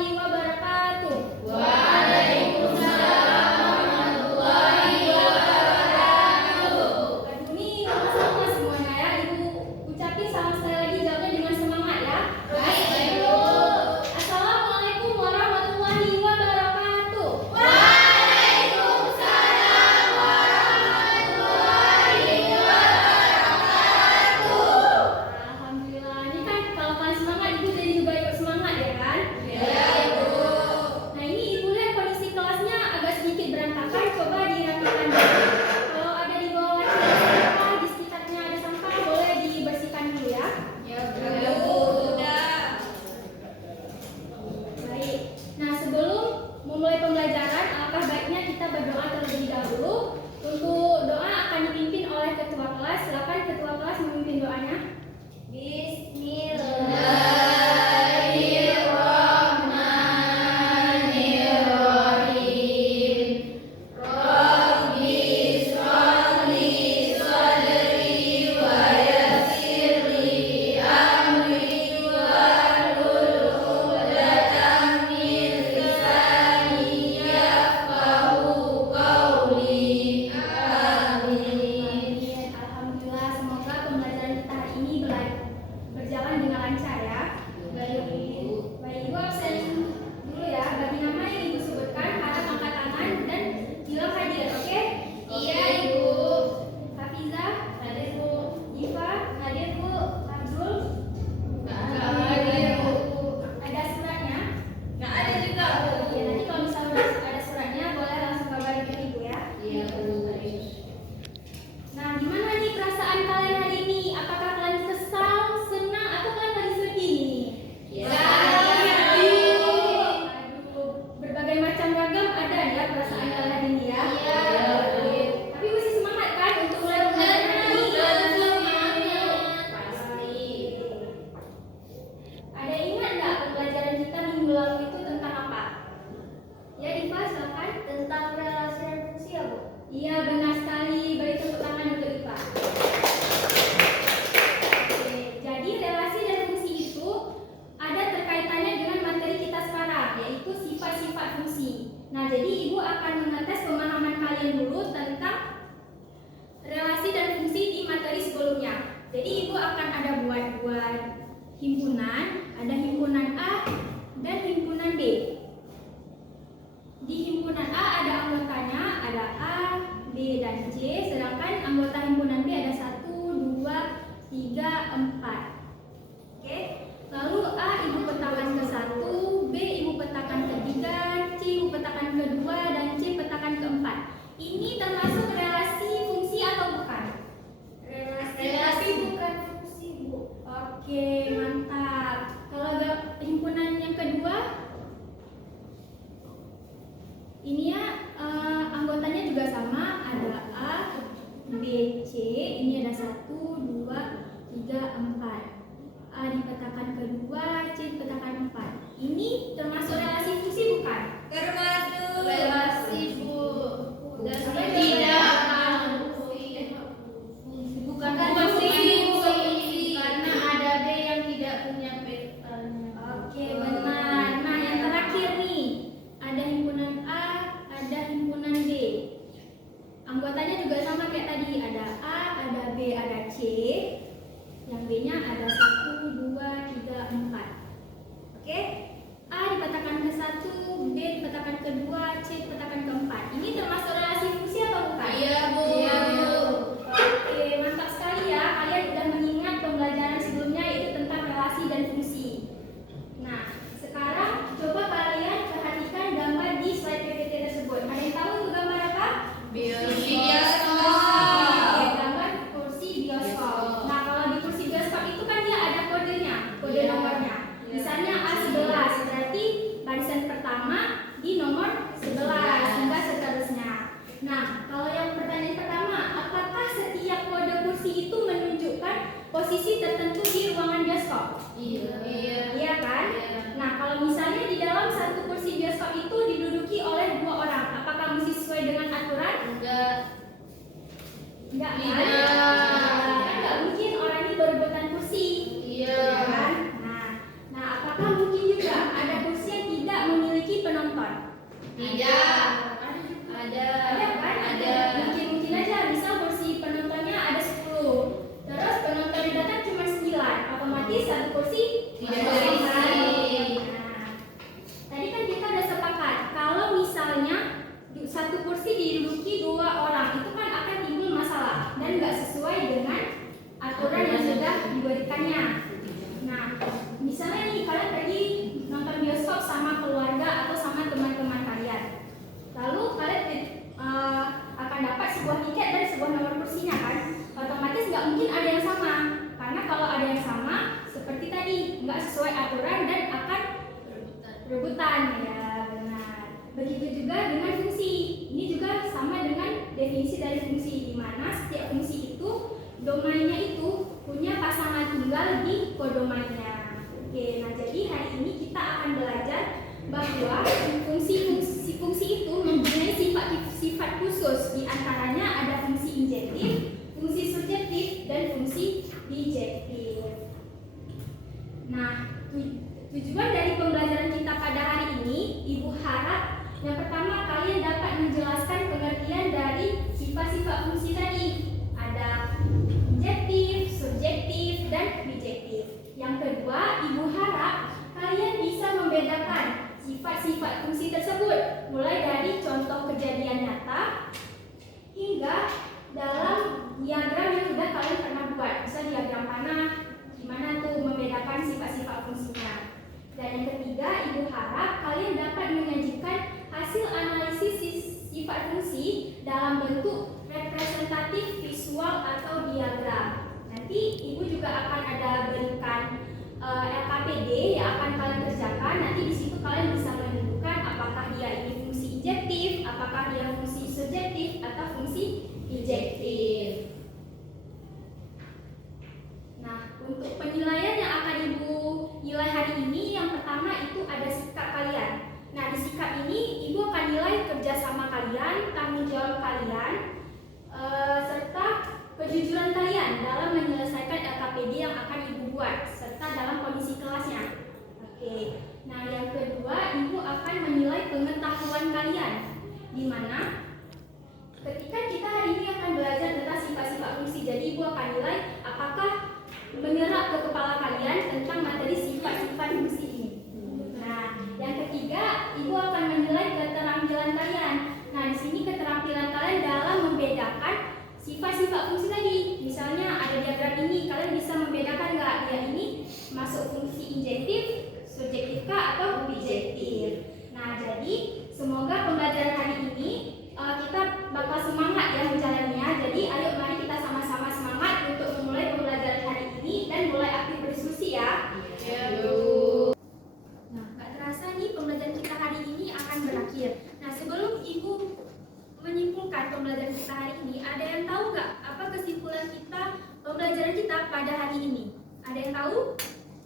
warahmatullahi wabarakatuh. Waalaikumsalam warahmatullahi wabarakatuh. Aduh nih, sama semuanya ya. Ibu ucapin sama sekali lagi, jawabnya dengan semangat ya. Baik, Ibu. Assalamualaikum warahmatullahi wabarakatuh. Waalaikumsalam warahmatullahi wabarakatuh. Alhamdulillah, ini kan kalau kalian semangat, ibu jadi juga ikut semangat ya kan? Ya, Ibu. Nah ini ibu lihat kondisi kelasnya agak sedikit berantakan, coba dirapikan dulu. Kalau ada di bawah sampah, di sekitarnya ada sampah, boleh dibersihkan dulu ya. Ya, Bu. Udah. Baik. Nah sebelum memulai pembelajaran, alangkah baiknya kita berdoa terlebih dahulu. Untuk doa akan dipimpin oleh ketua kelas. Silakan ketua kelas memimpin doanya. Bismillahirrahmanirrahim. Rabbi shrahli sadri wa yassirli amri wahlul 'uqdatam min lisani yafqahu qawli. Amin. Alhamdulillah, semoga pembelajaran kita hari ini berjalan dengan lancar ya. Baik, Ibu absen dulu ya. Bagi nama yang Ibu sebutkan, harap angkat tangan dan bilang hadir, oke? Iya, Ibu. Hafizah, hadir Bu. Diva, hadir Bu. Abdul, Nggak hadir, Bu. ada suratnya? Nggak ada juga, Bu. Ya, nanti kalau misalnya ada suratnya, boleh langsung kabarin ke Ibu ya. Iya, Bu. Nah, gimana nih perasaan kalian hari ini? Apakah kalian kesal, senang, atau kalian lagi sedih nih? Ya, Aduh, berbagai macam ragam ada ya perasaan kalian hari ini ya. Iya. Tapi masih semangat kan untuk mulai pembelajaran hari ini? Pasti. Ada ingat nggak pembelajaran kita minggu lalu itu tentang apa? Ya, Diva, silakan. Tentang relasi dan fungsi, ya, Bu? Iya, benar sekali. Beri tepuk tangan untuk Diva. Oke, jadi relasi dan fungsi itu ada terkaitannya dengan materi kita sekarang, yaitu sifat-sifat fungsi. Nah, jadi Ibu akan mengetes pemahaman kalian dulu tentang relasi dan fungsi di materi sebelumnya. Jadi Ibu akan ada buat himpunan, ada himpunan A dan himpunan B. Di himpunan A ada anggotanya, ada A, B, dan C, sedangkan anggota himpunan B ada 1, 2, 3, 4. Oke, lalu A Ibu petakan ke 1, B Ibu petakan ke 3, C Ibu petakan ke 2, dan C petakan ke 4. Ini termasuk relasi fungsi atau bukan? Relasi. Bukan fungsi, Bu. Oke, mantap. Kalau ada himpunan yang kedua, ini ya anggotanya juga sama, ada A, B, C, ini ada 1, 2, 3, 4. A dipetakan kedua, C dipetakan 4. Ini termasuk relasi fungsi bukan? Termasuk relasi, Bu. Dan Tidak. Bukan fungsi, karena ada B yang tidak punya petanya. Oke, benar. Nah, yang terakhir nih, ada himpunan A, ada himpunan B. Anggotanya juga sama kayak tadi, ada A, ada B, ada C. Yang B-nya ada 1, 2, 3, 4. Oke? A dipetakan ke 1, B dipetakan ke 2, C dipetakan ke 4. Ini termasuk relasi fungsi atau bukan? Iya, Bu. Iya, Bu. Oke, mantap sekali ya. Kalian sudah mengingat pembelajaran sebelumnya yaitu tentang relasi dan fungsi. Nah, sekarang coba kalian perhatikan gambar di slide PPT tersebut. Ada yang tahu itu gambar apa? Oke, gambar kursi bioskop. Nah, kalau di kursi bioskop itu kan dia ada kodenya, kode nomornya. Misalnya A11, berarti barisan pertama di nomor 11 hingga seterusnya. Nah, kalau yang pertanyaan pertama, apakah setiap kode kursi itu menunjukkan posisi tertentu di ruangan bioskop? Iya kan? Nah, kalau misalnya di dalam satu kursi bioskop itu diduduki oleh 2 orang, apakah mesti sesuai dengan aturan? Enggak. Enggak kan? Tidak. Kan nggak mungkin orang ini berebutan kursi. Iya. Ya kan? Nah, apakah mungkin juga ada kursi yang tidak Tidak. Ada Ada. kan? Ada. Mungkin aja, misal kursi penontonnya ada 10. Terus penonton yang datang cuma 9. Otomatis satu kursi Tidak kosong, kan? terisi. Nah, tadi kan kita udah sepakat kalau misalnya satu kursi diduduki 2 orang, itu kan akan timbul masalah dan nggak sesuai dengan aturan yang sudah diberikannya. Nah, misalnya nih kalian pergi nonton bioskop sama keluarga atau sama teman-teman kalian. Lalu kalian akan dapat sebuah tiket dan sebuah nomor kursinya kan? Otomatis nggak mungkin ada yang sama. Karena kalau ada yang sama, seperti tadi, nggak sesuai aturan dan akan rebutan. Ya, benar. Begitu juga dengan fungsi. Ini juga sama dengan definisi dari fungsi, di mana setiap fungsi itu domainnya itu punya pasangan tunggal di kodomainnya. Oke, nah jadi hari ini kita akan belajar bahwa fungsi itu mempunyai sifat khusus. Di antaranya ada fungsi injektif, fungsi subjektif, dan fungsi bijektif. Nah, tujuan dari pembelajaran kita pada hari ini, Ibu harap yang pertama kalian dapat menjelaskan pengertian dari sifat-sifat fungsi tadi. Ada injektif, subjektif, dan bijektif. Yang kedua, Ibu harap kalian bisa membedakan sifat-sifat fungsi tersebut, mulai dari contoh kejadian nyata hingga dalam diagram yang sudah kalian pernah buat. Misal diagram panah, gimana tuh membedakan sifat-sifat fungsinya. Dan yang ketiga, Ibu harap kalian dapat menyajikan hasil analisis sifat fungsi dalam bentuk representatif visual atau diagram. Nanti Ibu juga akan ada berikan LKPD yang akan kalian kerjakan. Nanti di situ kalian bisa menentukan apakah dia ini fungsi injektif, apakah dia fungsi subjektif, atau fungsi bijektif. Nah, untuk penilaian yang akan Ibu nilai hari ini, yang pertama itu ada sikap kalian. Nah, di sikap ini Ibu akan nilai kerjasama kalian, tanggung jawab kalian, serta kejujuran kalian dalam menyelesaikan LKPD yang akan Ibu buat, serta dalam kondisi kelasnya. Oke. Nah, yang kedua, Ibu akan menilai pengetahuan kalian, di mana ketika kita hari ini akan belajar tentang sifat-sifat fungsi. Jadi Ibu akan nilai apakah menyerap ke kepala kalian tentang materi sifat-sifat fungsi ini. Nah, yang ketiga, Ibu akan menilai keterampilan kalian. Nah, di sini keterampilan kalian dalam membedakan sifat-sifat fungsi tadi. Misalnya ada diagram ini, kalian bisa membedakan nggak dia ini masuk fungsi injektif, subjektif kah, atau bijektif. Nah, jadi semoga pembelajaran hari ini kita bakal semangat ya menjalaninya. Jadi ayo mari kita sama-sama semangat untuk memulai pembelajaran hari ini dan mulai aktif berdiskusi ya. Ya, Bu. Nah, gak terasa nih pembelajaran kita hari ini akan berakhir. Nah, sebelum Ibu menyimpulkan pembelajaran kita hari ini, ada yang tahu nggak apa kesimpulan kita pembelajaran kita pada hari ini? Ada yang tahu?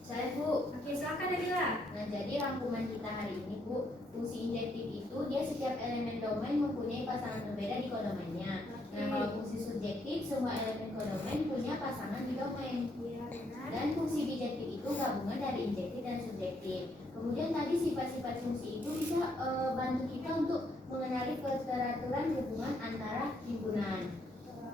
Saya, Bu. Oke, silakan Nabila. Nah, jadi rangkuman kita hari ini, Bu, fungsi injektif itu dia setiap elemen domain mempunyai pasangan berbeda di kodomainnya. Nah, kalau fungsi subjektif, semua elemen kodomain punya pasangan di domain. Iya, benar. Dan fungsi bijektif itu gabungan dari injektif dan subjektif. Kemudian tadi sifat-sifat fungsi itu bisa bantu kita untuk mengenali keteraturan hubungan antara himpunan.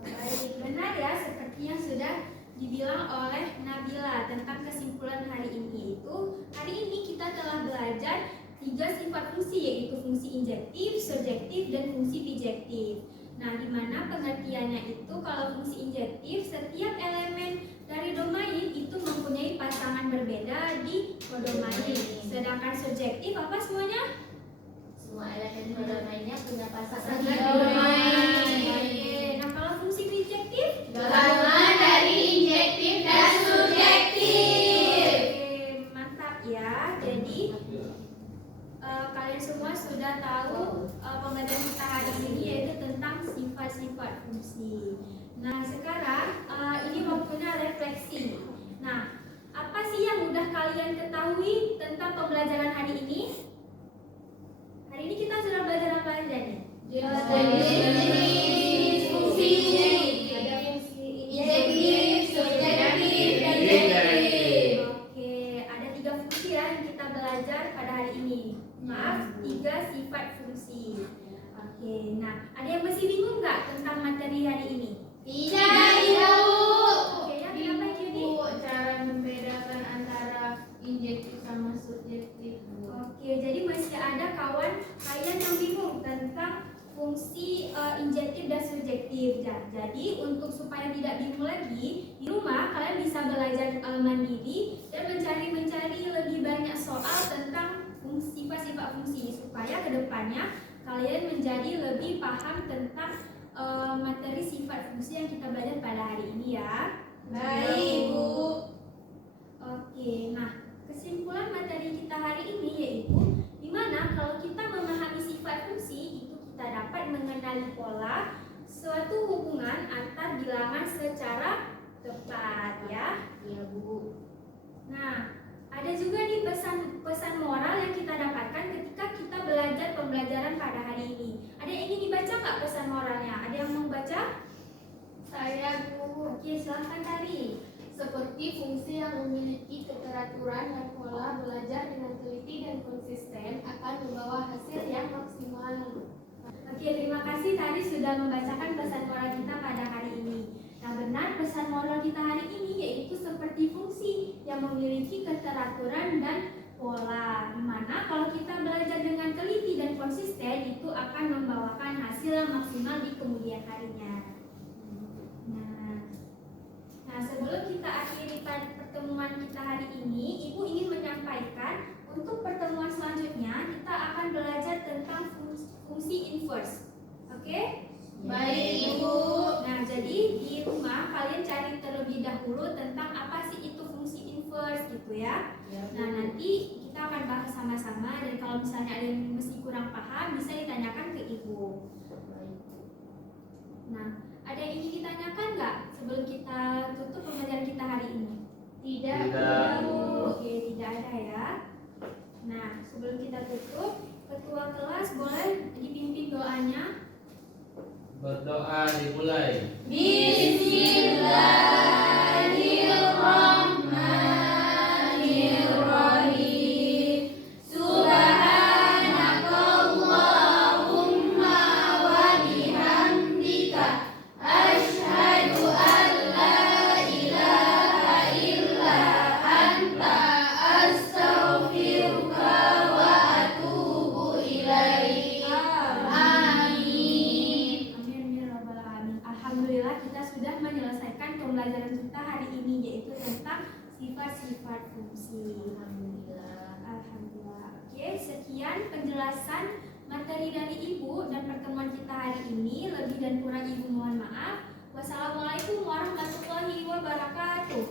Baik, benar ya, seperti yang sudah dibilang oleh Nabila tentang kesimpulan hari ini. Itu hari ini kita telah belajar 3 sifat fungsi, yaitu fungsi injektif, subjektif, dan fungsi bijektif. Nah, di mana pengertiannya itu kalau fungsi injektif, setiap elemen dari domain itu mempunyai pasangan berbeda di kodomain. Sedangkan subjektif apa semuanya? Semua elemen kodomainnya punya pasangan Pasangan di di domain. Oke, nah kalau fungsi bijektif? Gabungan dari injektif dan subjektif. Oke, mantap ya. Jadi kalian semua sudah tahu pembelajaran kita hari ini yaitu tentang sifat-sifat fungsi. Nah, sekarang ini waktunya refleksi. Nah, apa sih yang udah kalian ketahui tentang pembelajaran hari ini? Hari ini kita sudah belajar apa aja nih? Jenis fungsi. Ada fungsi Injektif, subjektif, dan bijektif. Oke, ada 3 fungsi ya yang kita belajar pada hari ini. Maaf, 3 sifat fungsi. Oke, nah ada yang masih bingung nggak tentang materi hari ini? Tidak, Ibu. Oke, ya kenapa Juni? Ibu, cara membedakan antara injektif sama subjektif, Bu. Oke, jadi masih ada kawan kalian yang bingung tentang fungsi injektif dan subjektif. Jadi untuk supaya tidak bingung lagi, di rumah kalian bisa belajar mandiri dan mencari lebih banyak soal tentang sifat-sifat fungsi supaya kedepannya kalian menjadi lebih paham tentang materi sifat fungsi yang kita belajar pada hari ini ya. Baik, Bu. Oke, nah kesimpulan materi kita hari ini yaitu dimana kalau kita memahami sifat fungsi itu kita dapat mengenali pola suatu hubungan antar bilangan secara tepat ya. Iya, Bu. Nah, ada juga nih pesan moral yang kita dapatkan ketika kita belajar pembelajaran pada hari ini. Ada yang ingin dibaca nggak pesan moralnya? Ada yang mau baca? Saya, Bu. Oke, silahkan Tari. Seperti fungsi yang memiliki keteraturan dan pola, belajar dengan teliti dan konsisten akan membawa hasil yang maksimal. Oke, terima kasih Tari sudah membacakan pesan moral kita pada hari ini. Nah, benar pesan moral kita hari ini yaitu seperti fungsi yang memiliki keteraturan dan pola. Dimana kalau kita belajar dengan teliti dan konsisten itu akan membawakan hasil yang maksimal di kemudian harinya. Nah, sebelum kita akhiri pertemuan kita hari ini, Ibu ingin menyampaikan untuk pertemuan selanjutnya kita akan belajar tentang fungsi inverse. Oke? Baik, Ibu. Nah, jadi di rumah kalian cari terlebih dahulu tentang apa sih itu fungsi inverse gitu ya. Nah, nanti kita akan bahas sama-sama dan kalau misalnya ada yang masih kurang paham bisa ditanyakan ke Ibu. Nah, ada yang ingin ditanyakan nggak sebelum kita tutup pembelajaran kita hari ini? Tidak, Tidak. Bu. Oke, tidak ada ya. Nah, sebelum kita tutup, ketua kelas boleh dipimpin doanya. Berdoa dimulai. Bismillahirrahmanirrahim. Subhanakallahumma wa bihamdika asyhadu an la ilaha illa anta astaghfiruka wa atubu ilaik. Amin. Amin ya rabbal alamin. Alhamdulillah kita sudah menyelesaikan pembelajaran kita hari ini yaitu tentang sifat-sifat fungsi. Alhamdulillah. Oke, sekian penjelasan materi dari Ibu dan pertemuan kita hari ini. Lebih dan kurang Ibu mohon maaf. Wassalamualaikum warahmatullahi wabarakatuh.